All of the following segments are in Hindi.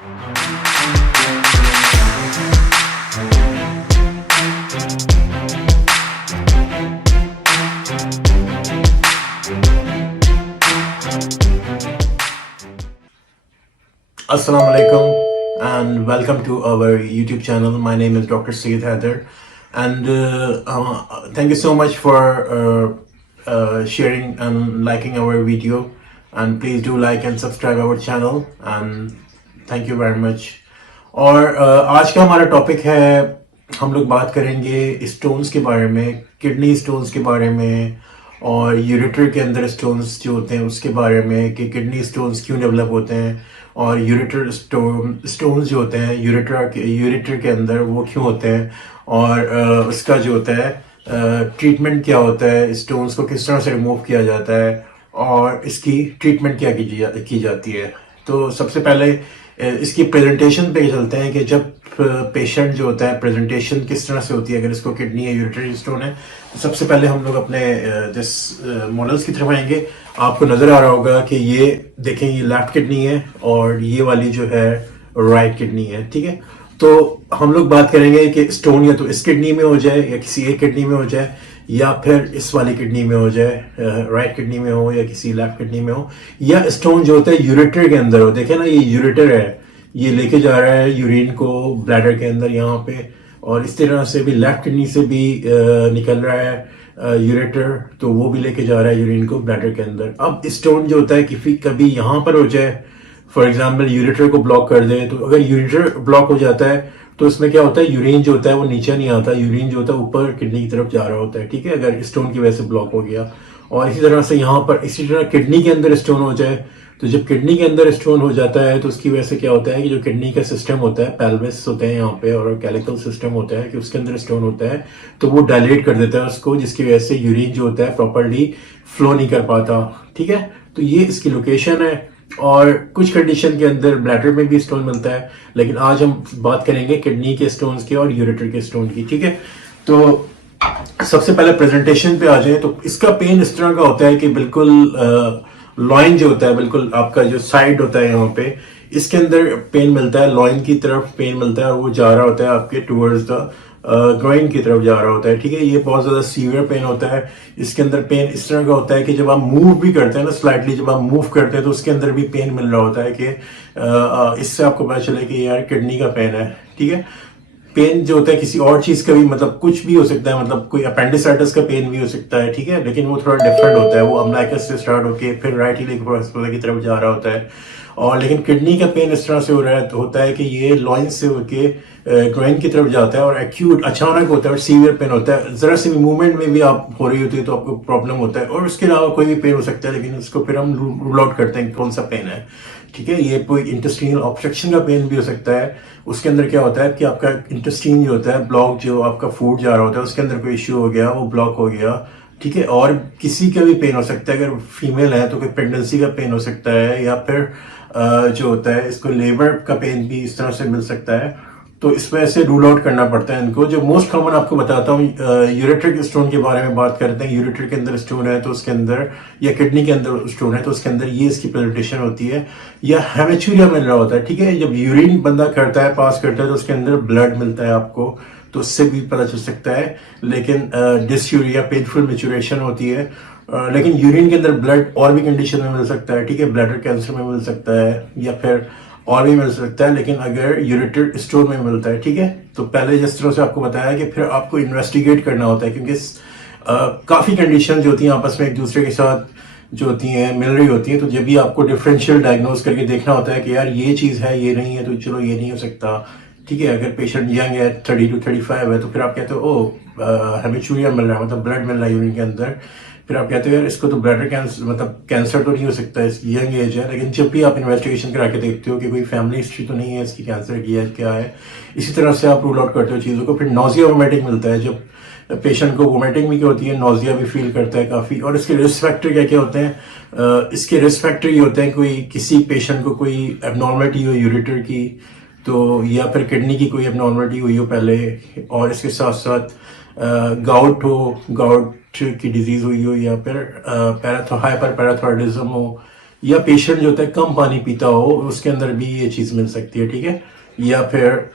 Assalamu alaikum and welcome to our YouTube channel. My name is Dr. Syed Haider, and thank you so much for sharing and liking our video. And please do like and subscribe our channel. And thank you very much. और आज का हमारा टॉपिक है, हम लोग बात करेंगे स्टोन्स के बारे में, किडनी स्टोन्स के बारे में और यूरेटर के अंदर स्टोन्स जो होते हैं उसके बारे में कि किडनी स्टोन्स क्यों डेवलप होते हैं और यूरेटर स्टोन्स जो होते हैं यूरेटर के अंदर वो क्यों होते हैं और उसका जो होता है ट्रीटमेंट क्या होता है, स्टोन्स को किस तरह से रिमूव किया जाता है और इसकी ट्रीटमेंट क्या की जाती है। तो सबसे पहले इसकी प्रेजेंटेशन पे चलते हैं कि जब पेशेंट जो होता है प्रेजेंटेशन किस तरह से होती है। अगर इसको किडनी या यूरेटरी स्टोन है तो सबसे पहले हम लोग अपने जिस मॉडल्स की तरफ आएंगे, आपको नज़र आ रहा होगा कि ये देखें, ये लेफ्ट किडनी है और ये वाली जो है राइट किडनी है। ठीक है, तो हम लोग बात करेंगे कि स्टोन या तो इस किडनी में हो जाए या किसी एक किडनी में हो जाए या फिर इस वाली किडनी में हो जाए, राइट किडनी में हो या किसी लेफ्ट किडनी में हो, या स्टोन जो होता है यूरेटर के अंदर हो। देखे ना, ये यूरेटर है, ये लेके जा रहा है यूरिन को ब्लैडर के अंदर यहाँ पे, और इस तरह से भी लेफ्ट किडनी से भी निकल रहा है यूरेटर, तो वो भी लेके जा रहा है यूरिन को ब्लैडर के अंदर। अब स्टोन जो होता है कि कभी यहाँ पर हो जाए, फॉर एग्जाम्पल यूरेटर को ब्लॉक कर दे, तो अगर यूरेटर ब्लॉक हो जाता है तो इसमें क्या होता है, यूरिन जो होता है वो नीचे नहीं आता, यूरिन जो होता है ऊपर किडनी की तरफ जा रहा होता है। ठीक है, अगर स्टोन की वजह से ब्लॉक हो गया। और इसी तरह से यहाँ पर इसी तरह किडनी के अंदर स्टोन हो जाए, तो जब किडनी के अंदर स्टोन हो जाता है तो उसकी वजह से क्या होता है कि जो किडनी का सिस्टम होता है, पेल्विस होते हैं यहाँ पे और कैलिकल सिस्टम होता है, कि उसके अंदर स्टोन होता है तो वो डायलेट कर देता है उसको, जिसकी वजह से यूरिन जो होता है प्रॉपरली फ्लो नहीं कर पाता। ठीक है, तो ये इसकी लोकेशन है। और कुछ कंडीशन के अंदर ब्लैडर में भी स्टोन मिलता है, लेकिन आज हम बात करेंगे किडनी के स्टोन्स के और यूरेटर के स्टोन की। ठीक है, तो सबसे पहले प्रेजेंटेशन पे आ जाए तो इसका पेन इस तरह का होता है कि बिल्कुल लॉइन जो होता है, बिल्कुल आपका जो साइड होता है यहाँ पे, इसके अंदर पेन मिलता है, लॉइन की तरफ पेन मिलता है और वो जा रहा होता है आपके टूवर्ड्स द ग्रोइन की तरफ जा रहा होता है। ठीक है, ये बहुत ज्यादा सीवियर पेन होता है। इसके अंदर पेन इस तरह का होता है कि जब आप मूव भी करते हैं ना, स्लाइटली जब आप मूव करते हैं तो उसके अंदर भी पेन मिल रहा होता है कि इससे आपको पता चले कि यार किडनी का पेन है। ठीक है, पेन जो होता है किसी और चीज का भी, मतलब कुछ भी हो सकता है, मतलब कोई अपेंडिसाइटिस का पेन भी हो सकता है। ठीक है, लेकिन वो थोड़ा डिफरेंट होता है, वो अम्लाइकस से स्टार्ट होके फिर राइट इलियक की तरफ जा रहा होता है। और लेकिन किडनी का पेन इस तरह से हो रहा है, तो होता है कि ये लॉइन से होके ग्रोइन की तरफ जाता है और एक्यूट अचानक होता है और सीवियर पेन होता है। जरा सी मूवमेंट में भी आप हो रही होती है तो आपको प्रॉब्लम होता है, और उसके अलावा कोई भी पेन हो सकता है, लेकिन इसको फिर हम रूल आउट करते हैं कौन सा पेन है। ठीक है, ये कोई इंटेस्टाइनल ऑब्स्ट्रक्शन का पेन भी हो सकता है। उसके अंदर क्या होता है कि आपका इंटेस्टाइन जो होता है, ब्लॉक जो आपका फूड जा रहा होता है, उसके अंदर कोई इश्यू हो गया, वो ब्लॉक हो गया। ठीक है, और किसी का भी पेन हो सकता है, अगर फीमेल है तो कोई प्रेगनेंसी का पेन हो सकता है, या फिर जो होता है इसको लेबर का पेन भी इस तरह से मिल सकता है। तो इस वजह से रूल आउट करना पड़ता है इनको। जो मोस्ट कॉमन आपको बताता हूँ, यूरेटर स्टोन के बारे में बात करते हैं। यूरेटर के अंदर स्टोन है तो उसके अंदर, या किडनी के अंदर स्टोन है तो उसके अंदर ये इसकी प्रेजेंटेशन होती है, या हेमेचूरिया मिल रहा होता है। ठीक है, जब यूरिन बंदा करता है, पास करता है, तो उसके अंदर ब्लड मिलता है आपको, तो उससे भी पता चल सकता है। लेकिन डिसयूरिया, पेनफुल मेचुरेशन होती है। लेकिन यूरिन के अंदर ब्लड और भी कंडीशन में मिल सकता है। ठीक है, ब्लैडर कैंसर में मिल सकता है या फिर और भी मिल सकता है, लेकिन अगर यूरेटर स्टोन में मिलता है। ठीक है, तो पहले जिस तरह से आपको बताया कि फिर आपको इन्वेस्टिगेट करना होता है, क्योंकि काफी कंडीशन जो होती हैं आपस में एक दूसरे के साथ जो होती हैं मिल रही होती हैं, तो जब भी आपको डिफरेंशियल डायग्नोज करके देखना होता है कि यार ये चीज है, ये नहीं है, तो चलो ये नहीं हो सकता। ठीक है, अगर पेशेंट यंग है, 30 to 35 है, तो फिर आप कहते हो ओ हेमेचूरिया मिल रहा है, मतलब ब्लड मिल रहा है यूरिन के अंदर। फिर आप कहते हो यार इसको तो ब्लैडर कैंसर, मतलब कैंसर तो नहीं हो सकता, इसकी यंग एज है। लेकिन जब भी आप इन्वेस्टिगेशन करा के देखते हो कि कोई फैमिली हिस्ट्री तो नहीं है इसकी कैंसर की, एज क्या है, इसी तरह से आप रूल आउट करते हो चीज़ों को। फिर नोजिया वोमिटिंग मिलता है, जब पेशेंट को वोमिटिंग भी होती है, नोजिया भी फील करता है काफ़ी। और इसके रिस्क फैक्टर क्या क्या होते हैं? इसके रिस्क फैक्टर ये होते हैं, कोई किसी पेशेंट को कोई एबनॉर्मलिटी हो यूरेटर की, तो या फिर किडनी की कोई एबनॉर्मलिटी हुई हो पहले, और इसके साथ साथ गाउट हो, गाउट की डिजीज हुई हो, या फिर हाइपर पैराथायरॉयडिज्म हो, या पेशेंट जो होता है कम पानी पीता हो, उसके अंदर भी ये चीज़ मिल सकती है, ठीक है। या फिर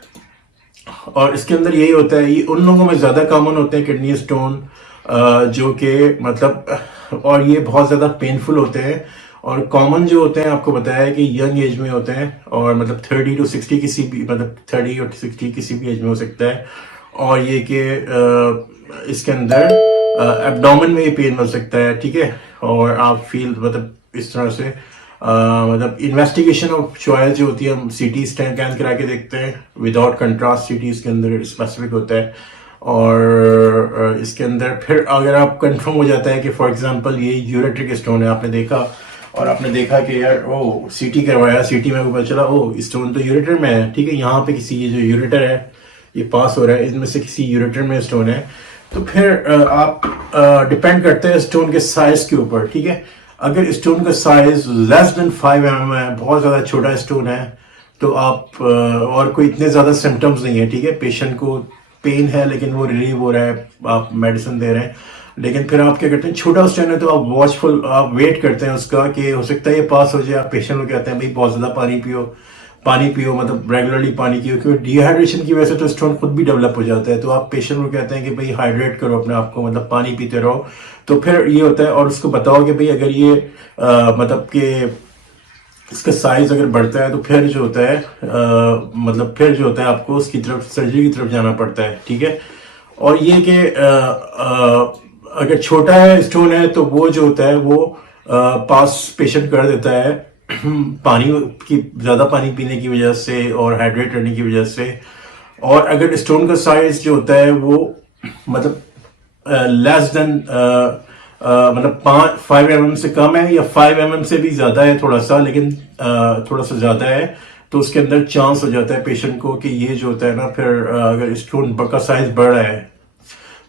और इसके अंदर यही होता है, ये उन लोगों में ज़्यादा कॉमन होते हैं किडनी स्टोन, जो कि मतलब और ये बहुत ज़्यादा पेनफुल होते हैं। और कॉमन जो होते हैं आपको बताया है कि यंग एज में होते हैं, और मतलब 30 to 60 किसी भी, मतलब 30 और 60 किसी भी एज में हो सकता है। और ये कि इसके अंदर एब्डोमेन में ये पेन मिल सकता है, ठीक है। और आप फील मतलब इस तरह से मतलब इन्वेस्टिगेशन ऑफ चॉइस जो होती है, हम सीटी स्कैन करा के देखते हैं, विदाउट कंट्रास्ट सीटी इसके अंदर स्पेसिफिक होता है। और इसके अंदर फिर अगर आप कंफर्म हो जाता है कि फॉर एग्जांपल ये यूरेट्रिक स्टोन है, आपने देखा और आपने देखा कि यार ओ सीटी करवाया, सीटी में पता चला ओ स्टोन तो यूरेटर में है, ठीक है, यहाँ पे किसी ये जो यूरेटर है ये पास हो रहा है, इनमें से किसी यूरेटर में स्टोन है, तो फिर आप डिपेंड करते हैं स्टोन के साइज के ऊपर, ठीक है। अगर स्टोन का साइज लेस देन 5 mm है, बहुत ज़्यादा छोटा स्टोन है, तो आप और कोई इतने ज़्यादा सिम्टम्स नहीं है, ठीक है, पेशेंट को पेन है लेकिन वो रिलीव हो रहा है, आप मेडिसिन दे रहे हैं, लेकिन फिर आप क्या करते हैं, छोटा स्टोन है तो आप वॉचफुल, आप वेट करते हैं उसका कि हो सकता है ये पास हो जाए। आप पेशेंट को कहते हैं भाई बहुत ज़्यादा पानी पियो, पानी पियो, मतलब रेगुलरली पानी पियो, क्योंकि डिहाइड्रेशन की वजह से तो स्टोन खुद भी डेवलप हो जाता है। तो आप पेशेंट को कहते हैं कि भाई हाइड्रेट करो अपने आप को, मतलब पानी पीते रहो। तो फिर ये होता है, और उसको बताओ कि भाई अगर ये मतलब कि इसका साइज अगर बढ़ता है तो फिर जो होता है मतलब फिर जो होता है आपको उसकी तरफ, सर्जरी की तरफ जाना पड़ता है, ठीक है। और ये कि अगर छोटा है स्टोन है तो वो जो होता है वो पास पेशेंट कर देता है पानी की, ज़्यादा पानी पीने की वजह से और हाइड्रेट रहने की वजह से। और अगर स्टोन का साइज जो होता है वो मतलब लेस देन मतलब 5 mm से कम है, या 5 mm से भी ज्यादा है थोड़ा सा, लेकिन थोड़ा सा ज्यादा है, तो उसके अंदर चांस हो जाता है पेशेंट को कि ये जो होता है ना, फिर अगर स्टोन का साइज बढ़ रहा है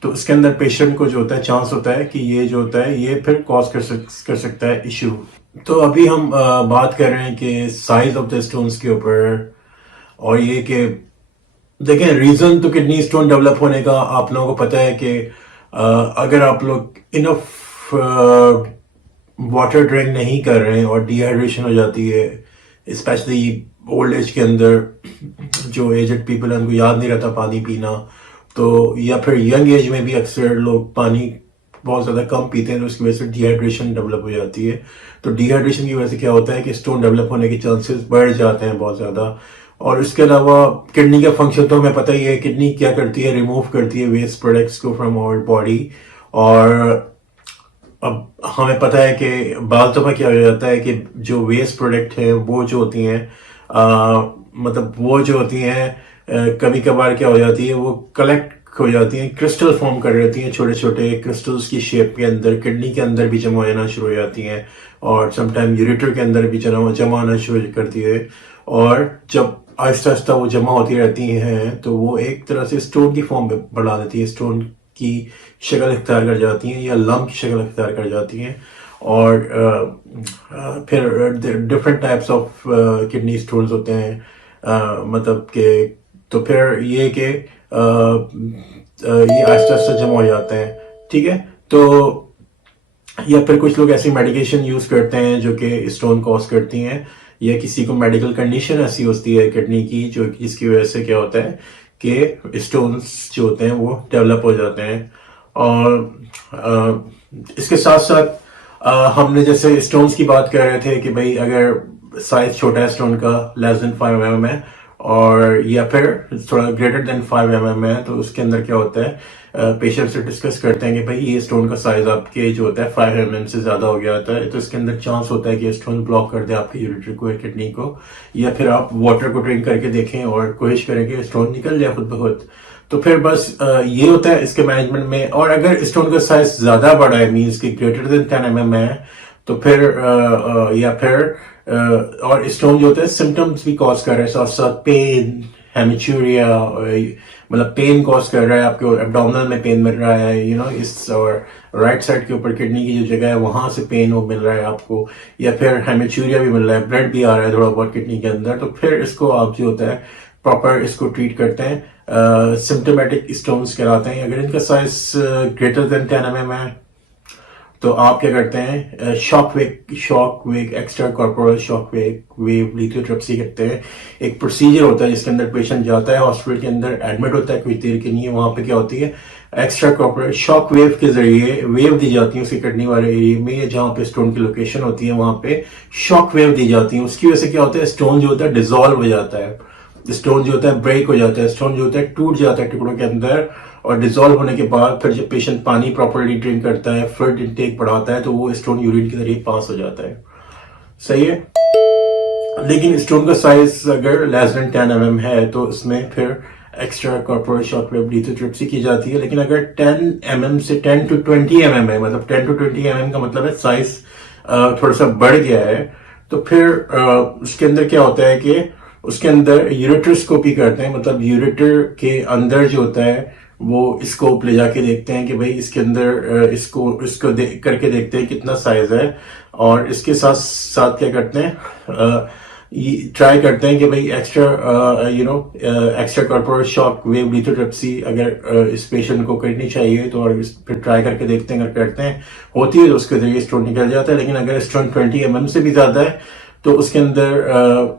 तो उसके अंदर पेशेंट को जो होता है चांस होता है कि ये जो होता है ये फिर कॉज कर सकता है इश्यू। तो अभी हम बात कर रहे हैं कि साइज ऑफ द स्टोन्स के ऊपर, और ये कि देखें रीजन तो किडनी स्टोन डेवलप होने का आप लोगों को पता है कि अगर आप लोग इनफ वाटर ड्रिंक नहीं कर रहे हैं और डिहाइड्रेशन हो जाती है, स्पेशली ओल्ड एज के अंदर, जो एजेड पीपल है उनको याद नहीं रहता पानी पीना, तो या फिर यंग एज में भी अक्सर लोग पानी बहुत ज़्यादा कम पीते हैं, तो उसकी वजह से डिहाइड्रेशन डेवलप हो जाती है। तो डिहाइड्रेशन की वजह से क्या होता है कि स्टोन डेवलप होने के चांसेस बढ़ जाते हैं बहुत ज़्यादा। और इसके अलावा किडनी का फंक्शन तो हमें पता ही है, किडनी क्या करती है, रिमूव करती है वेस्ट प्रोडक्ट्स को फ्रॉम आवर बॉडी। और अब हमें पता है कि बाल में क्या हो जाता है कि जो वेस्ट प्रोडक्ट है वो जो होती हैं मतलब वो जो होती हैं कभी कभार क्या हो जाती है, वो कलेक्ट हो जाती हैं, क्रिस्टल फॉर्म कर रहती हैं, छोटे छोटे क्रिस्टल्स की शेप के अंदर, किडनी के अंदर भी जमा हो जाना शुरू हो जाती हैं, और समटाइम यूरेटर के अंदर भी जमा होना शुरू करती है। और जब आहिस्ता आहिस्ता वो जमा होती रहती हैं तो वो एक तरह से स्टोन की फॉर्म में बढ़ा देती है, स्टोन की शक्ल इख्तियार कर जाती हैं, या लम्प की शक्ल इख्तियार कर जाती हैं। और फिर different types of kidney stones होते हैं, मतलब कि तो फिर ये कि ये आहिस्ता आहिस्ता जमा हो जाते हैं, ठीक है। तो या फिर कुछ लोग ऐसी मेडिकेशन यूज करते हैं जो कि स्टोन कॉज करती हैं, या किसी को मेडिकल कंडीशन ऐसी होती है किडनी की जो जिसकी वजह से क्या होता है कि स्टोन्स जो होते हैं वो डेवलप हो जाते हैं। और इसके साथ साथ हमने जैसे स्टोन्स की बात कर रहे थे कि भाई अगर साइज छोटा है स्टोन का, लेस देन 5 mm है, और या फिर थोड़ा ग्रेटर देन 5 mm है, तो उसके अंदर क्या होता है, पेशेंट से डिस्कस करते हैं कि भाई ये स्टोन का साइज आपके जो होता है 5 mm से ज्यादा हो गया होता है, तो इसके अंदर चांस होता है कि स्टोन ब्लॉक कर दे आपके यूरेटर को या किडनी को। या फिर आप वाटर को ड्रिंक करके देखें और कोशिश करें कि स्टोन निकल जाए खुद ब खुद। तो फिर बस ये होता है इसके मैनेजमेंट में। और अगर स्टोन का साइज ज्यादा बड़ा है, मीन्स की ग्रेटर देन 10 mm है, तो फिर या फिर और स्टोन जो होता है सिम्टम्स भी कॉज कर रहे हैं, साथ साथ पेन, हेमिचूरिया, मतलब पेन कॉज कर रहा है, आपके एब्डोमिनल में पेन मिल रहा है, इस और राइट साइड के ऊपर किडनी की जो जगह है वहां से पेन वो मिल रहा है आपको, या फिर हेमिचूरिया भी मिल रहा है, ब्लड भी आ रहा है थोड़ा बहुत किडनी के अंदर, तो फिर इसको आप जो होता है प्रॉपर इसको ट्रीट करते हैं, सिम्टोमेटिक स्टोन्स कहलाते हैं। अगर इनका साइज ग्रेटर देन 10 mm है तो आप क्या करते हैं, shock wave extra corporal shock wave lithotripsy करते हैं। एक प्रोसीजर होता है जिसके अंदर पेशेंट जाता है हॉस्पिटल के अंदर, एडमिट होता है कुछ देर के लिए। वहां पे क्या होती है, एक्स्ट्रा कॉर्पोरल शॉक वेव के जरिए वेव दी जाती है उसकी किडनी वाले एरिया में, जहां पे स्टोन की लोकेशन होती है वहां पे शॉक वेव दी जाती है। उसकी वजह से क्या होता है, स्टोन जो होता है डिसॉल्व हो जाता है, स्टोन जो होता है ब्रेक हो जाता है, स्टोन जो होता है टूट जाता है टुकड़ों के अंदर। और डिसॉल्व होने के बाद फिर जब पेशेंट पानी प्रॉपरली ड्रिंक करता है, फ्लूइड इंटेक बढ़ाता है, तो वो स्टोन यूरिन के जरिए पास हो जाता है। सही है। लेकिन स्टोन का साइज अगर लेस देन 10 mm है तो इसमें फिर extra corporal shock wave lithotripsy की जाती है। लेकिन अगर 10 mm से 10 to 20 mm है, मतलब 10 to 20 mm का मतलब है साइज थोड़ा सा बढ़ गया है, तो फिर उसके अंदर क्या होता है कि उसके अंदर यूरेट्रोस्कोपी करते हैं। मतलब यूरेटर के अंदर जो होता है वो स्कोप ले जाके देखते हैं कि भाई इसके अंदर इसको करके देखते हैं कितना साइज है। और इसके साथ साथ क्या करते हैं, ये ट्राई करते हैं कि भाई extra corporal shock wave lithotripsy अगर इस पेशेंट को करनी चाहिए तो, और फिर ट्राई करके देखते हैं, अगर करते हैं होती है तो उसके जरिए स्टोन निकल जाता है। लेकिन अगर स्टोन 20 mm से भी ज्यादा है तो उसके अंदर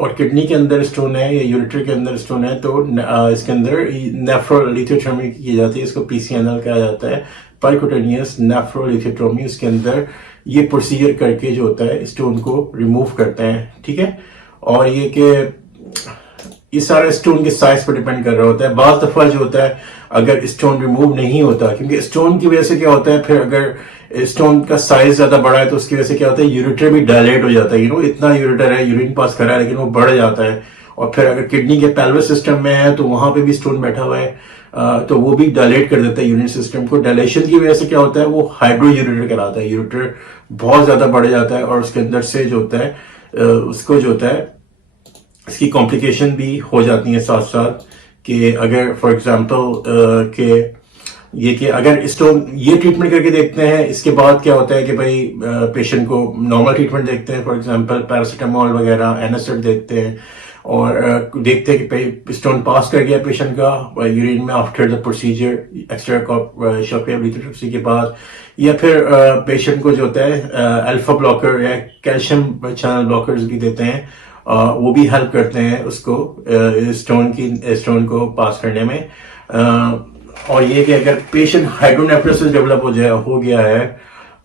और किडनी के अंदर स्टोन है या यूरेटर के अंदर स्टोन है तो इसके अंदर नेफ्रोलिथोट्रॉमी की जाती है। इसको पीसीएनएल कहा जाता है, परक्यूटेनियस नेफ्रोलिथोट्रॉमी। उसके अंदर ये प्रोसीजर करके जो होता है स्टोन को रिमूव करते हैं। ठीक है। और ये कि ये सारा स्टोन के साइज पर डिपेंड कर रहा होता है। बात दफा जो होता है अगर स्टोन रिमूव नहीं होता, क्योंकि स्टोन की वजह से क्या होता है, फिर अगर स्टोन का साइज ज्यादा बड़ा है तो उसकी वजह से क्या होता है, यूरेटर भी डायलेट हो जाता है। इतना यूरेटर है, यूरिन पास कर रहा है लेकिन वो बढ़ जाता है। और फिर अगर किडनी के पेल्विस सिस्टम में है तो वहां पे भी स्टोन बैठा हुआ है, तो वो भी डायलेट कर देता है यूरिन सिस्टम को। डायलेशन की वजह से क्या होता है, वो हाइड्रो यूरेटर कहलाता है। यूरेटर बहुत ज्यादा बढ़ जाता है और उसके अंदर से जो होता है उसको जो होता है इसकी कॉम्प्लिकेशन भी हो जाती है साथ साथ। कि अगर फॉर एग्जांपल कि अगर स्टोन ये ट्रीटमेंट करके देखते हैं, इसके बाद क्या होता है कि भाई पेशेंट को नॉर्मल ट्रीटमेंट देखते हैं, फॉर एग्जांपल पैरासीटामोल वगैरह, एनासिड देखते हैं और देखते हैं कि स्टोन पास कर गया पेशेंट का यूरिन में after the procedure extra shock wave lithotripsy के बाद। या फिर पेशेंट को जो होता है अल्फा ब्लॉकर या कैल्शियम चैनल ब्लॉकर्स भी देते हैं, वो भी हेल्प करते हैं उसको स्टोन को पास करने में। और ये कि अगर पेशेंट हाइड्रोनेफ्रोसिस डेवलप हो गया है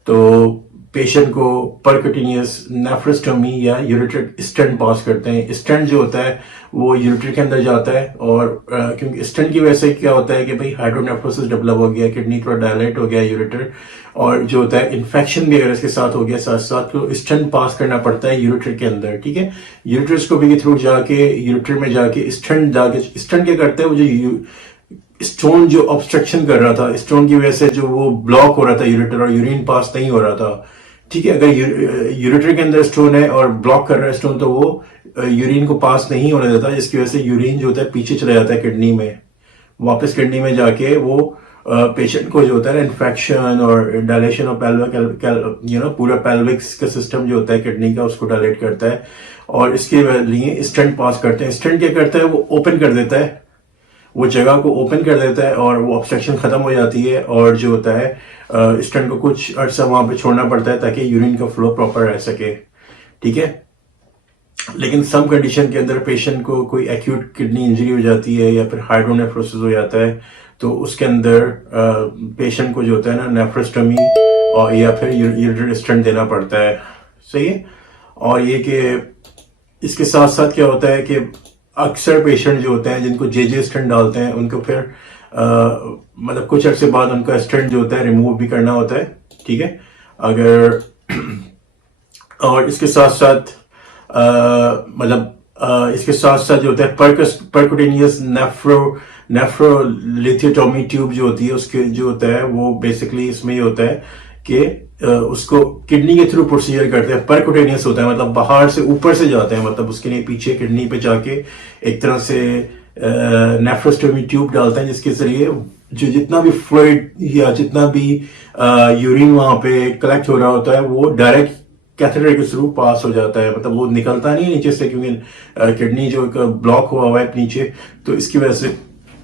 तो पेशेंट को परक्यूटेनियस नेफ्रोस्टोमी या यूरेटर स्टेंट पास करते हैं। स्टेंट जो होता है वो यूरेटर के अंदर जाता है और क्योंकि स्टेंट की वजह से क्या होता है कि भाई हाइड्रोनेफ्रोसिस डेवलप हो गया, किडनी थोड़ा डायलेट हो गया यूरेटर, और जो होता है इन्फेक्शन भी अगर इसके साथ हो गया साथ साथ, तो स्टेंट पास करना पड़ता है यूरेटर के अंदर। ठीक है। यूरेटरस्कोपी के थ्रू जाके यूरेटर में जाके स्टेंट क्या करता है, वो जो स्टोन जो ऑब्स्ट्रक्शन कर रहा था, स्टोन की वजह से जो वो ब्लॉक हो रहा था यूरेटर और यूरिन पास नहीं हो रहा था। ठीक है। अगर यूरेटर के अंदर स्टोन है और ब्लॉक कर रहा है स्टोन, तो वो यूरिन को पास नहीं होने देता, जिसकी वजह से यूरिन जो होता है पीछे चला जाता है किडनी में, वापस किडनी में जाके वो पेशेंट को जो होता है ना इन्फेक्शन और डायलेशन ऑफ पेल्विक पूरा पेल्विक्स का सिस्टम जो होता है किडनी का उसको डायलेट करता है और इसके लिए स्टेंट पास करते हैं। स्टेंट क्या करता है, वो ओपन कर देता है, वो जगह को ओपन कर देता है और वो ऑब्स्ट्रक्शन खत्म हो जाती है और जो होता है स्टेंट को कुछ अर्सा वहां पे छोड़ना पड़ता है ताकि यूरिन का फ्लो प्रॉपर रह सके। ठीक है। लेकिन सम कंडीशन के अंदर पेशेंट को कोई एक्यूट किडनी इंजरी हो जाती है या फिर हाइड्रोनेफ्रोसिस हो जाता है, तो उसके अंदर पेशेंट को जो होता है ना नेफ्रोस्टोमी और या फिर यूरेटर स्टेंट देना पड़ता है। सही है। और ये कि इसके साथ साथ क्या होता है कि अक्सर पेशेंट जो होते हैं जिनको जे स्टेंट डालते हैं उनको फिर मतलब कुछ अर्से बाद उनका स्टेंट जो होता है रिमूव भी करना होता है। ठीक है। अगर और इसके साथ साथ इसके साथ साथ जो होता है परक्यूटेनियस नेफ्रोलिथोटोमी ट्यूब जो होती है, उसके जो होता है वो बेसिकली इसमें ये होता है कि उसको किडनी के थ्रू प्रोसीजर करते हैं। परक्यूटेनियस होता है मतलब बाहर से ऊपर से जाते हैं, मतलब उसके लिए पीछे किडनी पे जाके एक तरह से नेफ्रोस्टोमी ट्यूब डालते हैं, जिसके जरिए जो जितना भी फ्लूइड या जितना भी यूरिन वहां पे कलेक्ट हो रहा होता है वो डायरेक्ट कैथेटर के थ्रू पास हो जाता है। मतलब वो निकलता नहीं है नीचे से, क्योंकि किडनी जो ब्लॉक हुआ है नीचे, तो इसकी वजह से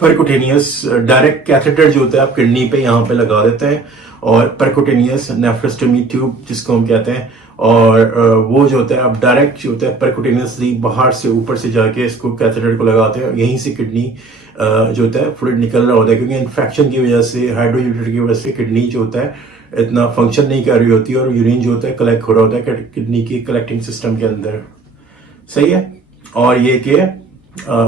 परक्यूटेनियस डायरेक्ट कैथेटर जो होता है आप किडनी पे यहाँ पे लगा देते हैं और परकुटेनियस नेफ्रोस्टोमी ट्यूब जिसको हम कहते हैं। और वो जो होता है अब डायरेक्ट जो होता है परकुटेनियसली बाहर से ऊपर से जाके इसको कैथेटर को लगाते हैं, यहीं से किडनी जो होता है फ्लूइड निकल रहा होता है, क्योंकि इन्फेक्शन की वजह से हाइड्रोयूरेटर की वजह से किडनी जो होता है इतना फंक्शन नहीं कर रही होती और यूरिन जो होता है कलेक्ट हो रहा होता है किडनी की कलेक्टिंग सिस्टम के अंदर। सही है। और ये कि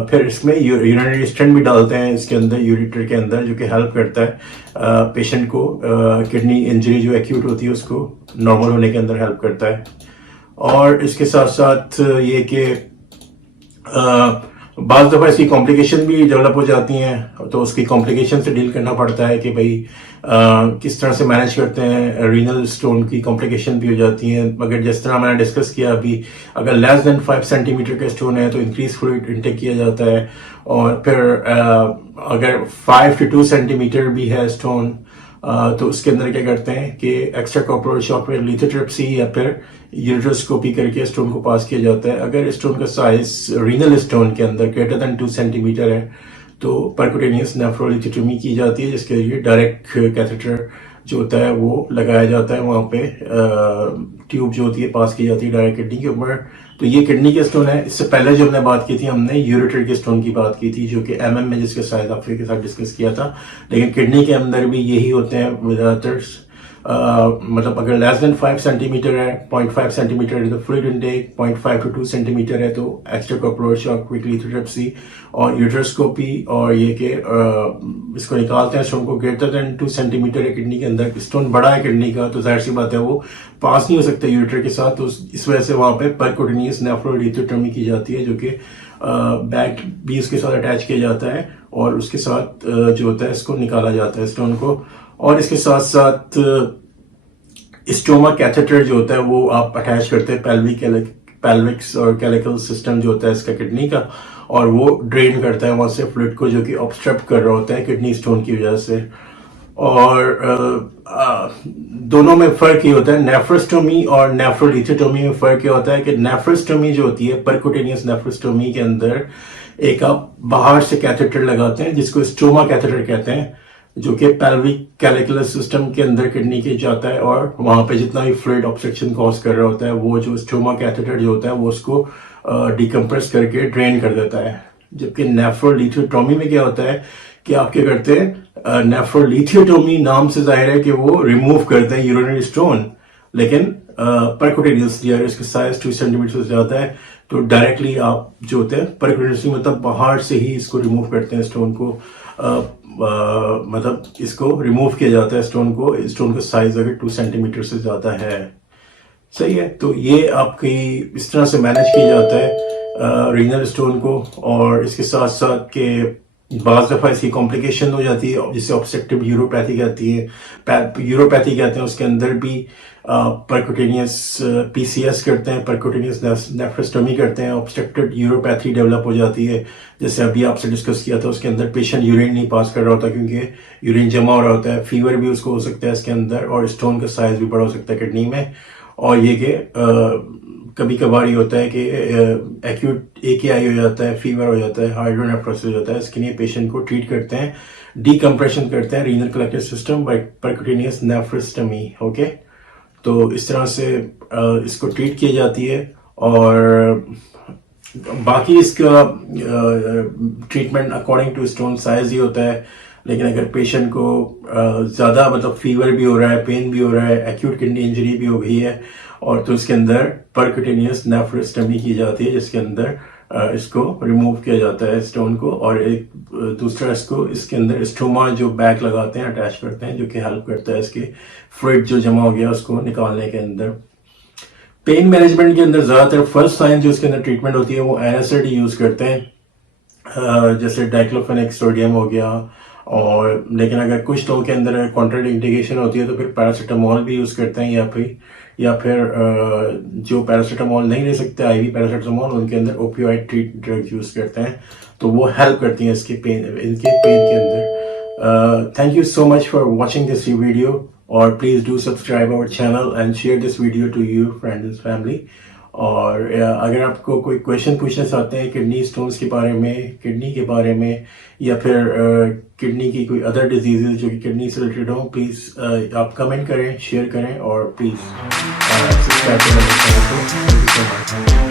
फिर इसमें यूरिनरी स्टेंट भी डालते हैं इसके अंदर यूरेटर के अंदर, जो कि हेल्प करता है पेशेंट को किडनी इंजरी जो एक्यूट होती है उसको नॉर्मल होने के अंदर हेल्प करता है। और इसके साथ साथ ये कि बाज़ दफ़ा इसकी कॉम्प्लिकेशन भी डेवलप हो जाती हैं, तो उसकी कॉम्प्लिकेशन से डील करना पड़ता है कि भाई किस तरह से मैनेज करते हैं। रीनल स्टोन की कॉम्प्लिकेशन भी हो जाती हैं, मगर जिस तरह मैंने डिस्कस किया अभी, अगर लेस देन 5 सेंटीमीटर का स्टोन है तो इंक्रीज फ्लूइड इंटेक किया जाता है। और फिर अगर 5 to 2 सेंटीमीटर भी है स्टोन तो उसके अंदर क्या करते हैं कि एक्स्ट्रा कॉर्पोरल शॉक में लिथोट्रिप्सी या फिर यूरेट्रोस्कोपी करके स्टोन को पास किया जाता है। अगर स्टोन का साइज रीनल स्टोन के अंदर ग्रेटर देन 2 सेंटीमीटर है तो परकुटेनियस नेफ्रोलिथोटोमी की जाती है, जिसके लिए डायरेक्ट कैथेटर जो होता है वो लगाया जाता है वहां पे, ट्यूब जो होती है पास की जाती है डायरेक्ट किडनी के ऊपर। तो ये किडनी के स्टोन है। इससे पहले जो हमने बात की थी हमने यूरेटर के स्टोन की बात की थी, जो कि एमएम में जिसका साइज आपके साथ डिस्कस किया था, लेकिन किडनी के अंदर भी यही होते हैं विदाउट मतलब अगर लेस देन 5 सेंटीमीटर है, 0.5 सेंटीमीटर है तो फ्लूइड इनटेक, 0.5 to 2 सेंटीमीटर है तो extra corporal shock, quick lithotripsy और यूट्रोस्कोपी। और ये कि इसको निकालते हैं स्टोन को। ग्रेटर देन 2 सेंटीमीटर है किडनी के अंदर, स्टोन बड़ा है किडनी का तो जाहिर सी बात है वो पास नहीं हो सकता यूरेटर के साथ, तो इस वजह से वहां पे परकुटेनियस नेफ्रोलिथोटोमी की जाती है, जो कि बैग भी उसके साथ अटैच किया जाता है और उसके साथ जो होता है इसको निकाला जाता है स्टोन को। और इसके साथ साथ स्टोमा कैथेटर जो होता है वो आप अटैच करते हैं पेल्विक्स और कैलिकल सिस्टम जो होता है इसका किडनी का, और वो ड्रेन करता है वहां से फ्लूइड को जो कि ऑब्स्ट्रक्ट कर रहा होता है किडनी स्टोन की वजह से। और दोनों में फर्क ये होता है, नेफ्रोस्टोमी और नेफ्रोलिथोटोमी में फर्क ये होता है कि नेफ्रोस्टोमी जो होती है परकुटेनियस नेफ्रोस्टोमी के अंदर एक आप बाहर से कैथेटर लगाते हैं जिसको स्टोमा कैथेटर कहते हैं, जो कि पेल्विक कैलिकुलर सिस्टम के अंदर किडनी के जाता है और वहां पे जितना भी फ्लूइड ऑब्स्ट्रक्शन कॉज कर रहा होता है वो जो स्टोमा कैथेटर जो होता है वो उसको डिकम्प्रेस करके ड्रेन कर देता है। जबकि नेफ्रोलिथोटोमी में क्या होता है कि आप क्या करते हैं, नेफ्रोलिथोटोमी नाम से जाहिर है कि वो रिमूव करते हैं यूरिनरी स्टोन, लेकिन परकुटेनियस इसका साइज 2 सेंटीमीटर से जाता है तो डायरेक्टली आप जो होते हैं परकुटेनियस मतलब बाहर से ही इसको रिमूव करते हैं स्टोन को, मतलब इसको रिमूव किया जाता है स्टोन को। स्टोन का साइज अगर 2 सेंटीमीटर से ज्यादा है। सही है। तो ये आपकी इस तरह से मैनेज किया जाता है रीनल स्टोन को। और इसके साथ साथ के बाज़ दफ़ा इसकी कॉम्प्लिकेशन हो जाती है जिसे ऑब्स्ट्रक्टिव यूरोपैथी कहती है, यूरोपैथी कहते हैं। उसके अंदर भी परकुटेनियस पीसीएस करते हैं, परकुटेनियस नेफ्रोस्टोमी करते हैं, ऑब्स्ट्रक्टेड यूरोपैथी डेवलप हो जाती है। जैसे अभी आपसे डिस्कस किया था उसके अंदर पेशेंट यूरिन नहीं पास कर रहा होता क्योंकि यूरिन जमा हो रहा होता है, फीवर भी उसको हो सकता है इसके अंदर, और स्टोन का साइज भी बड़ा हो सकता है किडनी में। और ये कि कभी कभार ये होता है कि एक्यूट AKI हो जाता है, फीवर हो जाता है, हाइड्रोनेफ्रोसिस हो जाता है। इसके लिए पेशेंट को ट्रीट करते हैं, डीकम्प्रेशन करते हैं renal collective system by percutaneous nephrostomy. Okay, तो इस तरह से इसको ट्रीट की जाती है। और बाकी इसका treatment according to stone size ही होता है। लेकिन अगर पेशेंट को ज़्यादा मतलब फीवर भी हो रहा है, पेन भी हो रहा है, एक्यूट किडनी इंजरी भी हो गई है, और तो इसके अंदर परकुटेनियस नेफ्रोस्टोमी की जाती है जिसके अंदर इसको रिमूव किया जाता है स्टोन को। और एक दूसरा इसको इसके अंदर स्टोमा जो बैग लगाते हैं, अटैच करते हैं, जो कि हेल्प करता है इसके फ्लूइड जो जमा हो गया उसको निकालने के अंदर। पेन मैनेजमेंट के अंदर ज़्यादातर फर्स्ट साइन जो इसके अंदर ट्रीटमेंट होती है वो एनासिड यूज़ करते हैं, जैसे डाइक्लोफेनेक सोडियम हो गया। और लेकिन अगर कुछ लोगों के अंदर कॉन्ट्राइंडिकेशन होती है तो फिर पैरासीटामोल भी यूज़ करते हैं, या फिर जो पैरासीटामोल नहीं ले सकते आईवी पैरासीटामोल, उनके अंदर ओपियोइड ट्रीट ड्रग यूज़ करते हैं, तो वो हेल्प करती हैं इनके पेन के अंदर। Thank you so much for watching this video, और please do subscribe our channel and share this video to your friends and family. और अगर आपको कोई क्वेश्चन पूछना चाहते हैं किडनी स्टोन्स के बारे में, किडनी के बारे में, या फिर किडनी की कोई अदर डिजीजेज जो कि किडनी से रिलेटेड हो, प्लीज़ आप कमेंट करें, शेयर करें और प्लीज़ सब्सक्राइब करें मेरे चैनल को। Thank you so much.